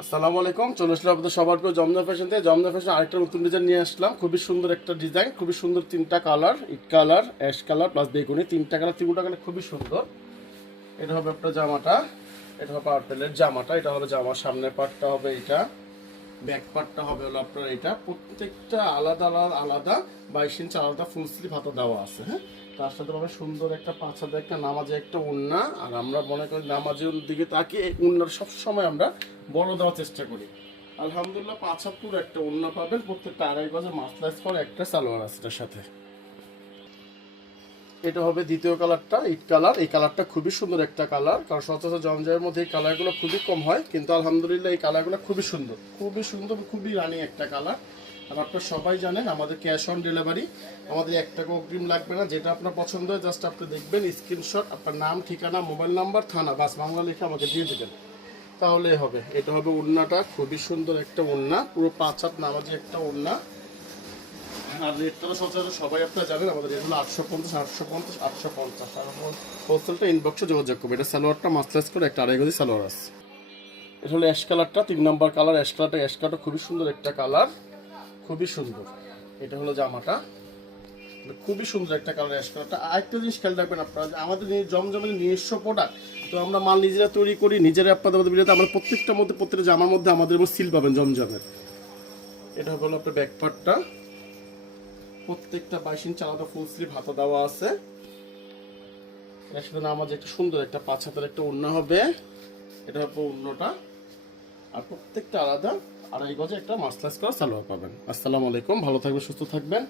আসসালামু আলাইকুম। চলে আসলাম আপনাদের সবার প্রিয় জমজম ফ্যাশন থেকে। জমজম ফ্যাশন আরেকটা নতুন ডিজাইন নিয়ে আসলাম। খুবই সুন্দর একটা ডিজাইন, খুবই সুন্দর তিনটা কালার, ইট কালার, অ্যাশ কালার প্লাস বেগুনি, তিনটা কালার, তিনটা কালার খুবই সুন্দর। এটা হবে আপনার জামাটা, এটা হবে পার্পেলের জামাটা, এটা হবে জামার সামনের পার্টটা হবে এটা, ব্যাক পার্টটা হবে হলো আপনার এটা। প্রত্যেকটা আলাদা আলাদা আলাদা 22 ইঞ্চি আলাদা ফুল স্লিভ হাতা দেওয়া আছে। হ্যাঁ, তার সাথে হবে সুন্দর একটা পাঁচ হাতে একটা নামাজে একটা ওড়না। আর আমরা মনে করি নামাজের দিকে তাকিয়ে এই ওড়নার সবসময় আমরা বড় দেওয়ার চেষ্টা করি। আলহামদুলিল্লাহ 5 হাত পুরো একটা ওড়না পাবেন, প্রত্যেকটা 2.5 গজে মাসলাইজ করে একটা সালোয়ার আছে এটার সাথে। এটা হবে দ্বিতীয় কালারটা, ইট কালার। এই কালারটা খুবই সুন্দর একটা কালার, কারণ সচরাচর জমজমের মধ্যে এই কালারগুলো খুবই কম হয়, কিন্তু আলহামদুলিল্লাহ এই কালারগুলো খুবই সুন্দর, খুবই সুন্দর, খুবই রানি একটা কালার। আর আপনারা সবাই জানেন আমাদের ক্যাশ অন ডেলিভারি, আমাদের 1 টাকা অগ্রিম লাগবে না। যেটা আপনার পছন্দ হয় জাস্ট আপনি দেখবেন, স্ক্রিনশট, আপনার নাম, ঠিকানা, মোবাইল নাম্বার, থানা, বাস বাংলা লিখে আমাকে দিয়ে দেবেন, তাহলেই হবে। এটা হবে ওড়নাটা, খুবই সুন্দর একটা ওড়না, পুরো 5 হাত নামাজি একটা ওড়না। আর রেটটা তো সচরাচর সবাই আপনারা জানেন, আমাদের রেট হলো 850, 850, 850। আর হোলসেলটা ইনবক্সে যোগাযোগ করবে। এটা সালোয়ারটা মাসলাইজ করে একটা 2.5 গজি সালোয়ার আছে। এটা হলো অ্যাশ কালারটা, 3 নম্বর কালার। অ্যাশ কালারটা খুবই সুন্দর একটা কালার, খুবই সুন্দর। এটা হলো জামাটা, খুবই সুন্দর একটা কালার অ্যাশ কালারটা। আরেকটা জিনিস খেয়াল রাখবেন আপনারা, যে আমাদের জমজমের নিজস্ব প্রোডাক্ট, তো আমরা মাল নিজেরা তৈরি করি, নিজেরা আপনাদের ভিডিওতে আমরা প্রত্যেকটার মধ্যে, প্রত্যেকটা জামার মধ্যে আমাদের সিল পাবেন জমজমের। এটা হলো আপনার ব্যাক পার্টটা, প্রত্যেকটা 22 ইঞ্চি আলাদা ফুল স্লিভ হাতা দেওয়া আছে। এর সাথে নামাজ একটা সুন্দর একটা 5 হাতের একটা ওড়না হবে, এটা হবে ওড়নাটা। আর প্রত্যেকটা আলাদা 2.5 গজে একটা মাসলাইজ করা সালোয়ার পাবেন। আসসালামু আলাইকুম, ভালো থাকবেন, সুস্থ থাকবেন।